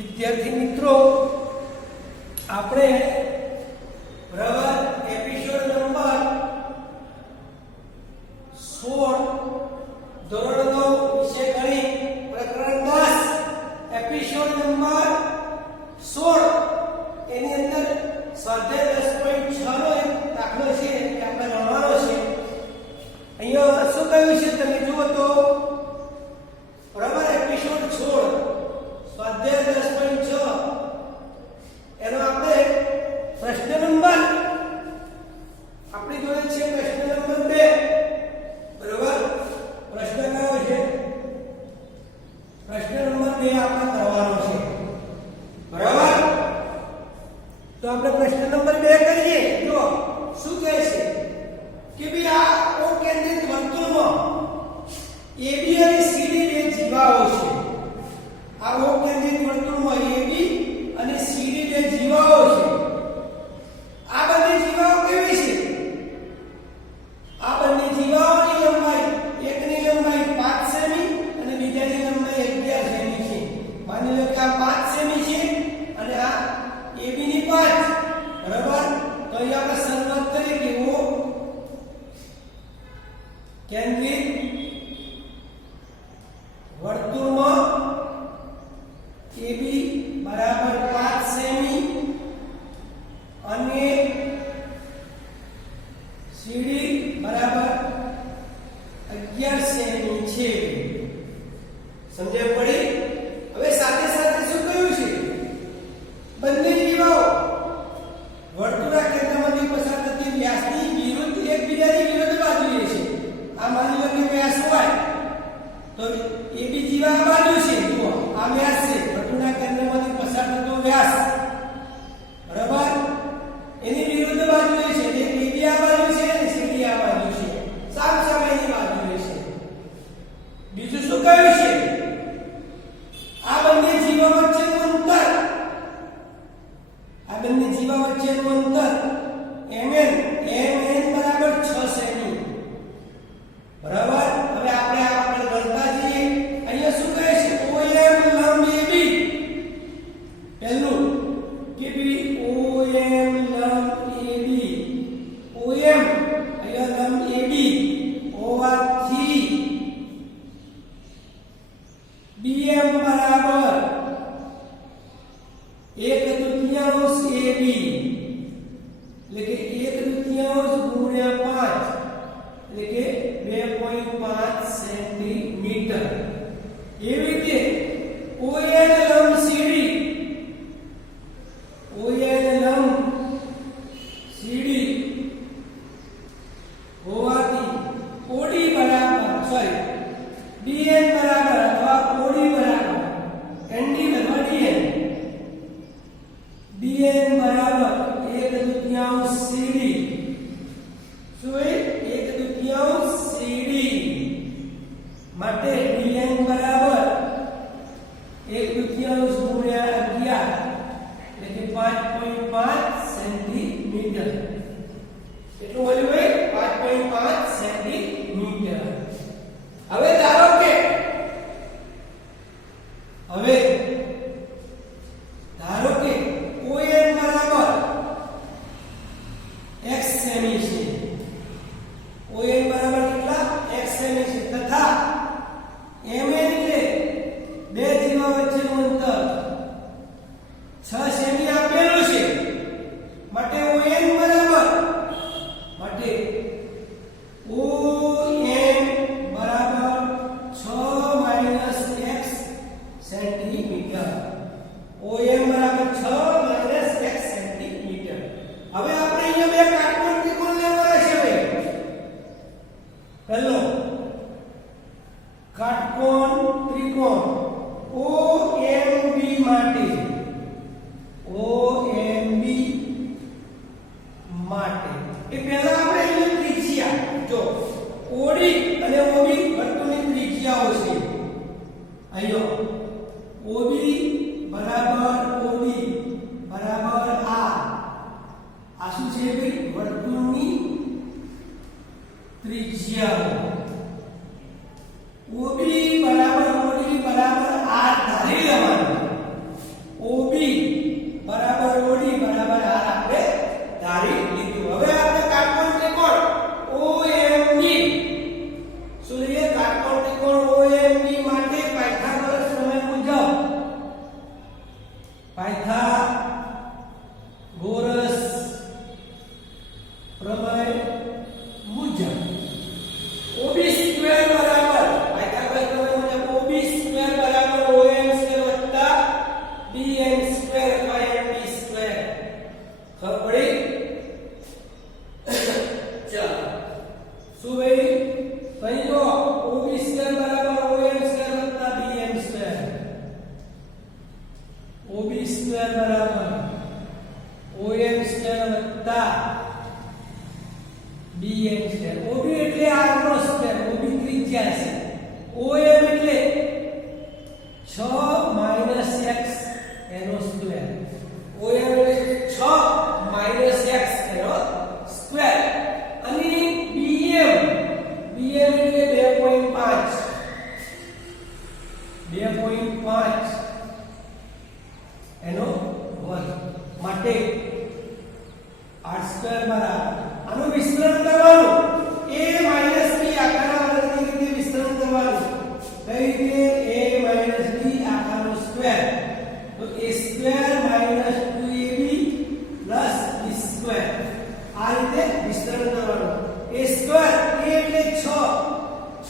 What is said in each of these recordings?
વિદ્યાર્થી મિત્રો, આપણે બરાબર એપિસોડ નંબર 16 ધોરણ 9 વિષય ગણિત પ્રકરણ 10 એપિસોડ નંબર 16 એની અંદર સ્વાધ્યાય 10.6 નો એક દાખલો છે કે આપણે ગણવાનો છે. અહીંયા શું કહ્યું છે તમે જુઓ તો બરાબર એપિસોડ 16 સ્વાધ્યાય 10.6 એનો આપણે પ્રશ્ન નંબર આપણી જોડે છે પ્રશ્ન નંબર 2 બરાબર. પ્રશ્ન કયો છે? પ્રશ્ન નંબર 2 આપણે કરવાનો છે બરાબર. તો આપણે પ્રશ્ન નંબર 2 કરીએ. જો શું કહે છે કે ભઈ આ ઓ કેન્દ્રિત વર્તુળમાં AB અને CD બે જીવાઓ છે. આ ઓ કેન્દ્રિત વર્તુળમાં AB અને CD બે જીવાઓ છે. આ બંને જીવાઓ કેવી છે? આ બંને જીવાઓની લંબાઈ એકની લંબાઈ 5 સેમી અને બીજાની લંબાઈ 11 સેમી છે. માની લો કે આ 5 સેમી છે અને આ AB ની 5 બરાબર. તો અહીંયા આપણે શરૂઆત કરીએ કે ઓ કેન્દ્રિત વર્તુળમાં AB બરાબર 5 સેમી અને CD બરાબર 11 સેમી છે. સમજાય પડી? હવે સાથે સાથે શું કહ્યું છે? બંને જીવાઓ વર્તુળના કેન્દ્રમાંથી પસાર થતી વ્યાસની વિરુદ્ધ એકબીજાની વિરુદ્ધ બાજુએ છે. આ માની લો કે વ્યાસ હોય તો AB જીવા આ બાજુ છે. જુઓ આ વ્યાસ છે, વર્તુળના કેન્દ્રમાંથી પસાર થતો વ્યાસ બરાબર. એની વિરુદ્ધ બાજુએ છે એટલે AB આ બાજુ છે અને CD આ બાજુ છે, સામસામેની બાજુએ છે. બીજું શું કહ્યું છે? આ બંને જીવા વચ્ચેનું અંતર, આ બંને જીવા વચ્ચેનું અંતર mn બરાબર 6 સેમી બરાબર. હવે આપણે આગળ ગણતા જઈએ. અહીંયા શું કહે છે? OM લંબ AB. પહેલું કે ભઈ OM લંબ AB, OM અહીંયા લંબ AB હોવાથી BM બરાબર 1/3 AB એટલે કે 1/3 ગુણ્યા 5 એટલે કે 2.5 સેન્ટીમીટર. એવી રીતે ON લંબ CD, ON લંબ CD હોવાથી OD બરાબર DN બરાબર અથવા OD બરાબર ND અથવા DN બરાબર 1/3 CD. શું એ 1/3 CD માટે DN બરાબર 1/3 ગુણ્યા 11 એટલે કે 5.5 સેન્ટીમીટર. એટલું મળ્યું ભાઈ 5.5 સેન્ટીમીટર. હવે ધારો કે ON બરાબર x સેમી છે. ON બરાબર કેટલા? x સેમી છે તથા mn એટલે બે જીવા વચ્ચેનું અંતર 6 સેમી આપેલું છે. માટે ON બરાબર x સેન્ટીમીટર. OM બરાબર 6 x સેન્ટીમીટર. હવે આપણે અહીંયા બે કાટકોણ ત્રિકોણ લેવાના છે ભાઈ. પહેલો કાટકોણ ત્રિકોણ OMB માટે, OMB માટે એ પહેલા આપણે અહીંયા ત્રિજ્યા જો OD અને OB વર્તુળની ત્રિજ્યાઓ છે. અહીંયા OB બરાબર OD બરાબર આ શું છે ભાઈ? વર્તુળની ત્રિજ્યા. OB બરાબર OD બરાબર r ધારી લેવાનું.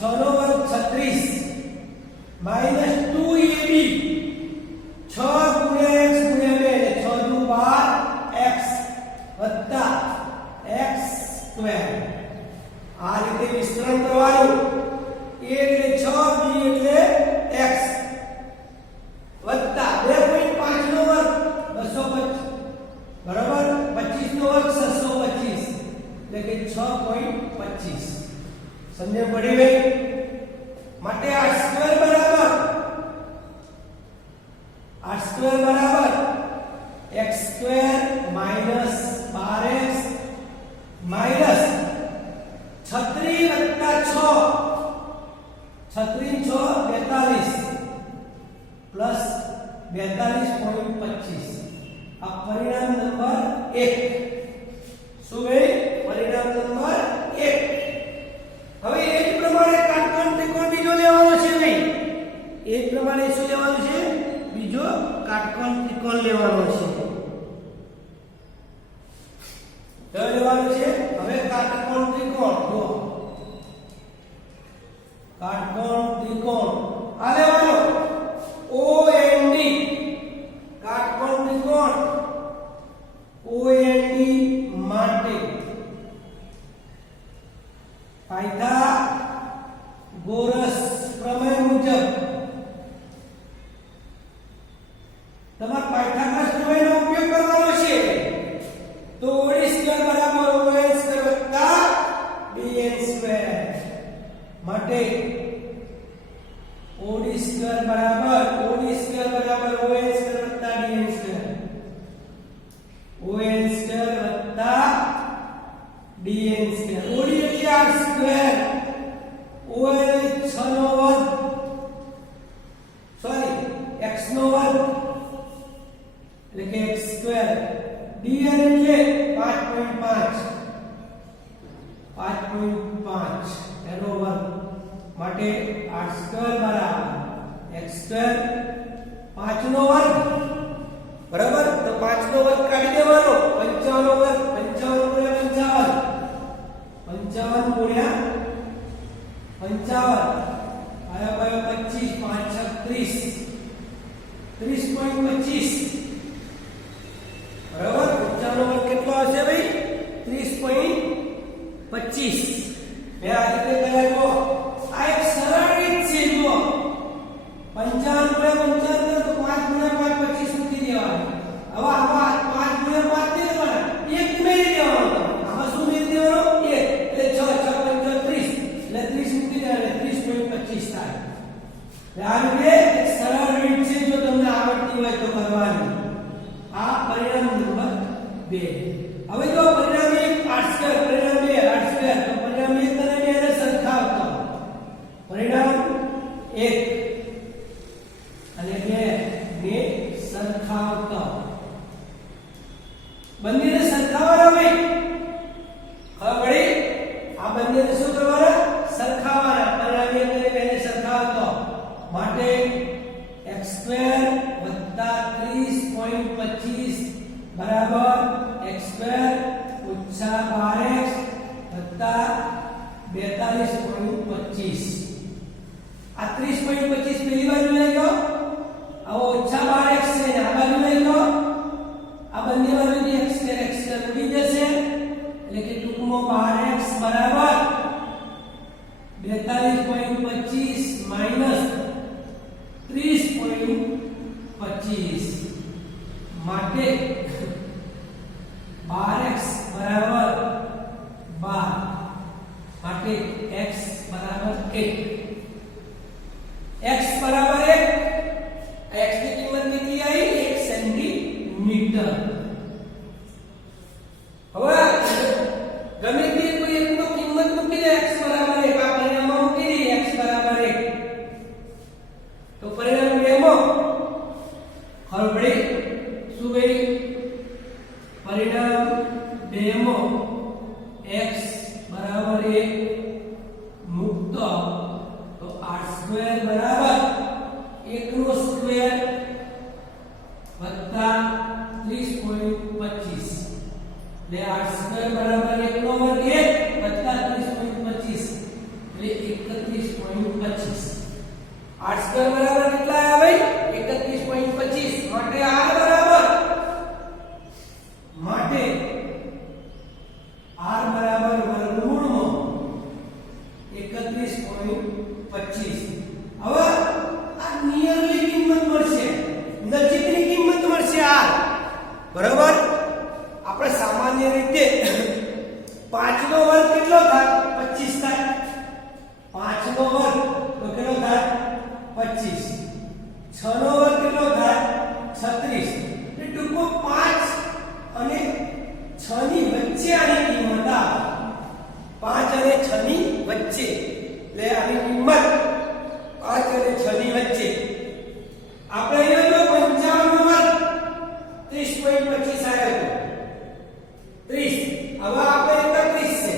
6 નો વર્ગ 36 માઈનસ 2ab 6 ગુણ્યા x ગુણ્યા 2 એટલે 6 દુ 12 x વત્તા x સ્ક્વેર આ રીતે વિસ્તરણ કરવાનું a એટલે 6 b એટલે x વત્તા 2.5 નો વર્ગ 225 બરાબર 25 નો વર્ગ 625 એટલે કે 6.25 સમજણ પડી ગઈ માટે r સ્ક્વેર બરાબર x square minus 12x minus 36 વત્તા 6 36 6 42 પ્લસ 42.25 આ પરિણામ નંબર 1 શું ભાઈ પરિણામ નંબર 1 હવે એ જ પ્રમાણે કાટકોણ ત્રિકોણ બીજો લેવાનો છે નહીં એ જ પ્રમાણે શું લેવાનું છે બીજો કાટકોણ ત્રિકોણ લેવાનો છે તો લેવાનું છે હવે કાટકોણ ત્રિકોણ જો કાટકોણ ત્રિકોણ આ લેવાનો OND કાટકોણ ત્રિકોણ OND માટે પાયથાગોરસ પ્રમેય મુજબ તમારે પાયથાગોરસ પ્રમેયનો ઉપયોગ કરવાનો છે તો OD સ્ક્વેર બરાબર ON સ્ક્વેર વત્તા BN સ્ક્વેર માટે OD સ્ક્વેર બરાબર ON સ્ક્વેર વત્તા DN સ્ક્વેર ON સ્ક્વેર વત્તા DN સ્ક્વેર OD એટલે r સ્ક્વેર ON એટલે 6 નો વર્ગ સોરી x નો વર્ગ એટલે કે x સ્ક્વેર DN એટલે 5.5 એનો વર્ગ માટે r સ્ક્વેર બરાબર x સ્ક્વેર 5 નો વર્ગ બરાબર તો 5 નો વર્ગ કાઢી દેવાનો 55 નો વર્ગ 55 ગુણ્યા 55 આયા ભાઈ 25 5 6 30 30.25 બરાબર 55 નો વર્ગ કેટલો હશે ભાઈ 30.25 મે આ રીતે કર્યો આ એક સરળ રીત છે જુઓ 55 ગુણ્યા 55 તો 5 ગુણ્યા 5 25 મૂકી દેવાનું હવે આમાં 5 ગુણ્યા 5 દેવાના 1 ઉમેરી દેવાનો આમાં શું ઉમેરી દેવાનો 1 એટલે 6 6 5 30 એટલે 30 મૂકી દેવાના 30.25 થાય આ રીતે એક સરળ રીત છે જો તમને આવડતી હોય તો કરવાની આ પરિણામ નંબર 2 હવે જો પરિણામ 1 r સ્ક્વેર પરિણામ 2 r સ્ક્વેર તો પરિણામ 1 અને 2 ને સરખાવતા પરિણામ 1 અને 2 ને સરખાવતા બંનેને સરખાવવાના ભાઈ હવે વળી આ બંનેને શું કરવાના સરખાવવાના પરિણામ 1 અને 2 ને સરખાવતા માટે x² + 30.25 બરાબર x² - 12x + 42.25 આ 30.25 પેલી બાજુ લઈ લો આવો -12x છે આ બાજુ લઈ લો આ બંને બાજુથી x² ઉડી જશે એટલે કે ટૂંકમાં 12x બરાબર 42.25 - 30.25 માટે 12x બરાબર 12 માટે x બરાબર 1 x બરાબર 1 x ની કિંમત કેટલી આવી 1 સેન્ટીમીટર હવે ગમે તે કોઈ એકનો કિંમત મૂકી દે x બરાબર 1 આ પરિણામમાં મૂકી દે x બરાબર 1 તો પરિણામ 2 માં ખબર શું ભાઈ પરિણામ 2 માં x બરાબર 1 મૂકતો તો r² બરાબર 1 નો સ્ક્વેર વત્તા 30.25 એટલે r² બરાબર 1 નો વર્ગ 1 વત્તા 30.25 એટલે 31.25 r સ્ક્વેર બરાબર કેટલા આવ્યા ભાઈ 31.25 માટે r બરાબર વર્ગમૂળમાં 31.25 હવે આ નિયરલી કિંમત મળશે નજીકની કિંમત મળશે r બરાબર આપણે સામાન્ય રીતે 5 નો વર્ગ કેટલો થાય 25 થાય 5 નો વર્ગ તો કેટલો થાય 25 6 નો વર્ગ કેટલો થાય 36 એટલે ટૂંકમાં 5 અને 6 ની વચ્ચે આની કિંમત આવે 5 અને 6 ની વચ્ચે એટલે આની કિંમત 5 અને 6 ની વચ્ચે આપણે અહીંયા જો 55 નો વર્ગ 30.25 આવ્યો 30 હવે આપણે 31 છે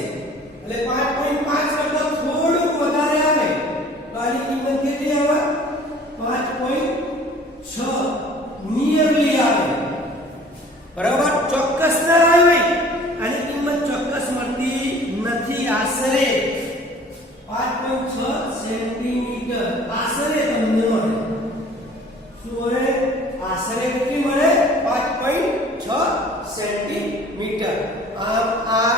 એટલે 5.5 કરતા થોડું વધારે આવે તો આની કિંમત કેટલી આવે 5.6 નિયરલી આવે બરાબર ચોક્કસ ના આવે આની કિંમત ચોક્કસ મળતી નથી આશરે 5.6 સેન્ટીમીટર આશરે તમને મળે શું મળે આશરે કેટલી મળે 5.6 સેન્ટીમીટર આમ આ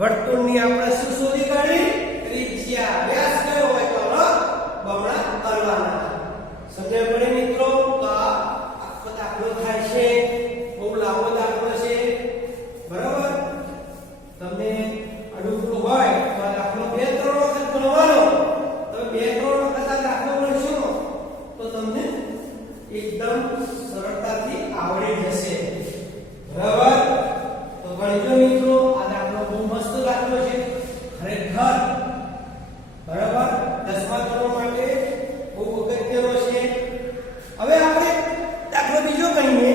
વર્તુળની આપણે શું શોધી કાઢી ત્રિજ્યા વ્યાસ કયો હોય તો બમણા કરવાના સમજણ પડે મિત્રો તો આખો દાખલો થાય છે બહુ લાંબો દાખલો છે બરાબર તમને અનુકૂળ હોય તો આ દાખલો 2-3 વખત ગણવાનો તમે 2-3 વખત આ દાખલો ગણશો તો તમને એકદમ સરળતાથી આવડી જશે બરાબર તો ગણજો મિત્રો આ દાખલો બહુ મસ્ત દાખલો છે ખરેખર બરાબર 10મા ધોરણ માટે બહુ અગત્યનો છે હવે આપણે દાખલો બીજો ગણીએ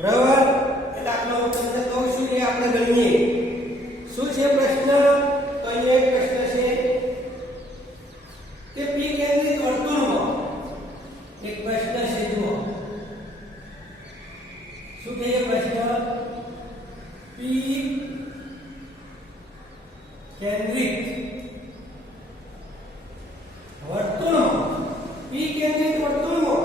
બરાબર એ દાખલો હું તમને કહું છું કે આપણે ગણીએ શું છે પ્રશ્ન તો અહીંયા એક પ્રશ્ન છે કે p કેન્દ્રિત વર્તુળમાં એક પ્રશ્ન છે જુઓ શું કહે પ્રશ્ન p કેન્દ્રિત વર્તુળમાં p કેન્દ્રિત વર્તુળમાં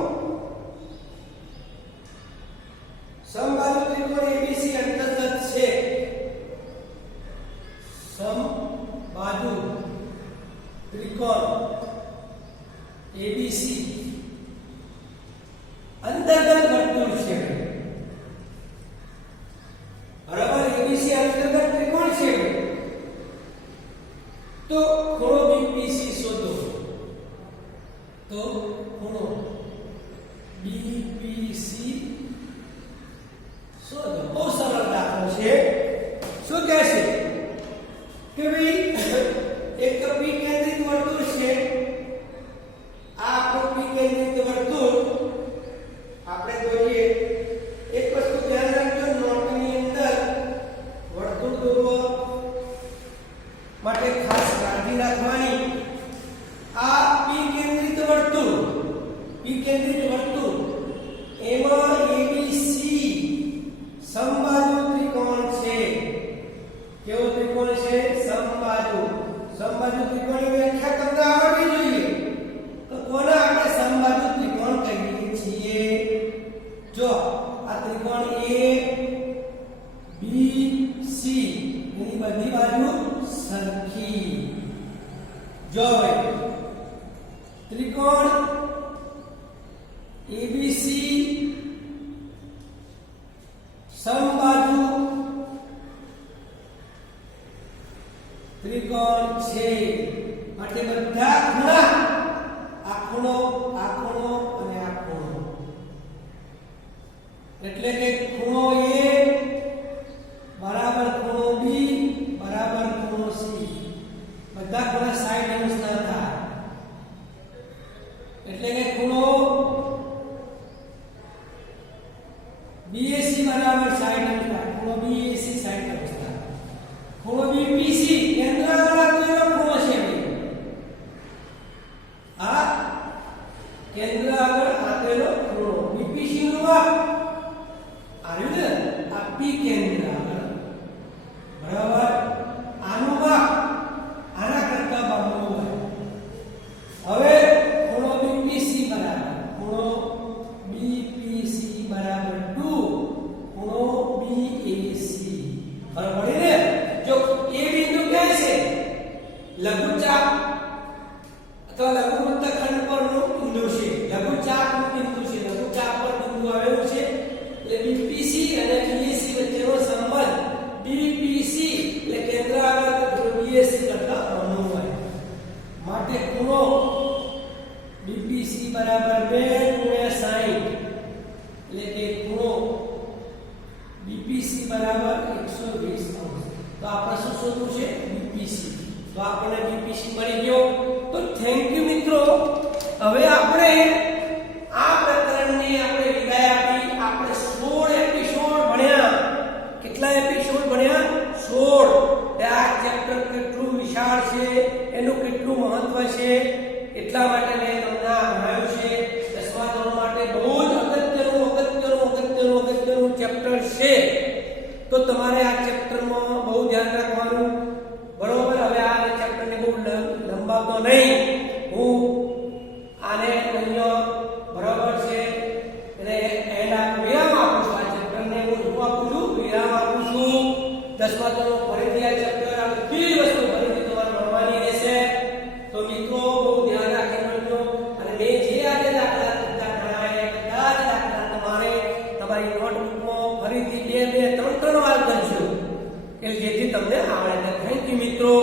સમબાજુ ત્રિકોણ ABC અંતર્ગત છે સમબાજુ ત્રિકોણ ABC અંતર્ગત વર્તુળ છે બરાબર ABC અંતર્ગત ત્રિકોણ છે તો ખૂણો BPC શોધો તો ખૂણો BPC શોધો બહુ સરળ દાખલો છે શું કહે છે કે ભાઈ એક p કેન્દ્રિત વર્તુળ છે આ આપણું p કેન્દ્રિત વર્તુળ આપણે જોઈએ એક વસ્તુ ધ્યાન રાખજો નોટની અંદર વર્તુળ દોરવા માટે ખાસ કાળજી રાખવાની આ p કેન્દ્રિત વર્તુળ એમાં ABC સમબાજુ ત્રિકોણ છે કેવો ત્રિકોણ છે સમબાજુ ત્રિકોણની વ્યાખ્યા તમને આવડવી જોઈએ તો કોને આપણે સમબાજુ ત્રિકોણ કહીએ છીએ જો આ ત્રિકોણ ABC એની બધી બાજુ સરખી જો ત્રિકોણ ABC સમબાજુ ત્રિકોણ છે માટે બધા ખૂણા આ ખૂણો અને આ ખૂણો એટલે કે ખૂણો A બરાબર ખૂણો B બરાબર ખૂણો C બધા ખૂણા 60 અંશના થાય એટલે કે ખૂણો BAC બરાબર 60 અંશ થાય ખૂણો BAC 60 અંશ થાય ખૂણો BPC કેન્દ્ર આગળ આપેલો ખૂણો છે આ કેન્દ્ર આગળ આપેલો ખૂણો BPC નું માપ આવ્યું ને આ P કેન્દ્ર આગળ બરાબર આનું માપ આના કરતા તો લઘુવૃત્તખંડ પરનું બિંદુ છે, લઘુચાપનું બિંદુ છે, લઘુચાપ પર બિંદુ આવેલું છે એટલે બીપીસી અને બીએસી વચ્ચેનો સંબંધ બીપીસી એટલે કેન્દ્ર આગળ બીએસી કરતા નાનું હોય માટે ખૂણો બીપીસી બરાબર 2 * 60 એટલે કે ખૂણો બીપીસી બરાબર 120 અંશ. તો આપણે શું શોધવું છે? બીપીસી. તો આપણને બીપીસી મળી ગયો. તો થેન્ક યુ મિત્રો. હવે આપણે આ પ્રકરણની આપણે વિદાય આપી. આપણે 16 એપિસોડ ભણ્યા. કેટલા એપિસોડ ભણ્યા? 16. આ ચેપ્ટર કેટલું વિશાળ છે, એનું કેટલું મહત્વ છે, એટલા માટે મેં તમને ભણાવ્યું છે. 10મા ધોરણ માટે બહુ જ અગત્યનું ચેપ્ટર છે. તો તમારે આ ચેપ્ટરમાં બહુ ધ્યાન રાખવાનું. બરોબર. હવે આ ચેપ્ટરને બહુ લંબાવતો નહીં. હું આને અહીંયા બરાબર છે એટલે એન્ડ આપું, વિરામ આપું છું. આ ચેપ્ટરને હું શું આપું છું? વિરામ આપું છું. 10મા ધોરણ ફરીથી આ ચેપ્ટર આ બધી વસ્તુ ફરીથી તમારે ભણવાની રહેશે. તો મિત્રો બહુ ધ્યાન રાખીને ભણજો. અને મેં જે આજે દાખલા ભણાવ્યા બધા જ દાખલા તમારે તમારી નોટબુકમાં ફરીથી 2 3 વાર કરજો કે જેથી તમને આવડે. થેન્ક યુ મિત્રો.